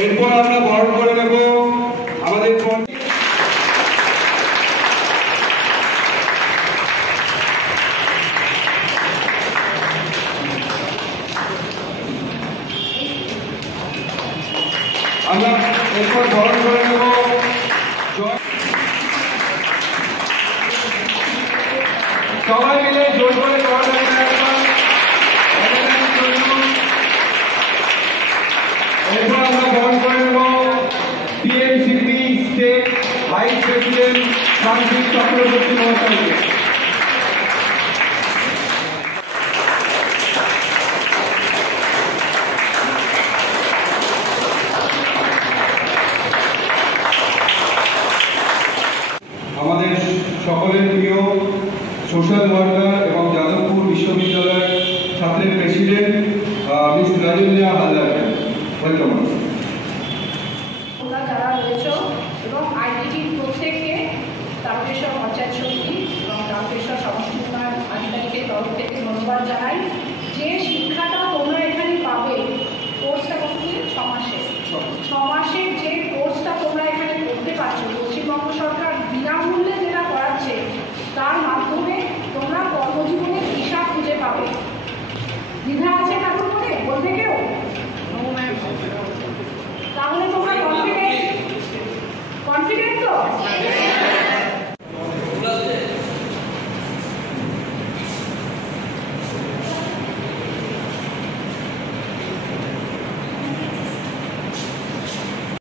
এরপর আমরা বরণ করে নেব আমাদের আমরা এরপর বরণ করে নেব সবাই মিলে জোর করে এরপর আমরা বরণ করে নেব টিএমসিপি স্টেট ভাইস প্রেসিডেন্ট সাংসদ চক্রবর্তী মহাশয়কে। আমাদের সকলের প্রিয় সোশ্যাল ওয়ার্কার এবং যাদবপুর বিশ্ববিদ্যালয়ের ছাত্রের president miss Rajanya Haldar, welcome.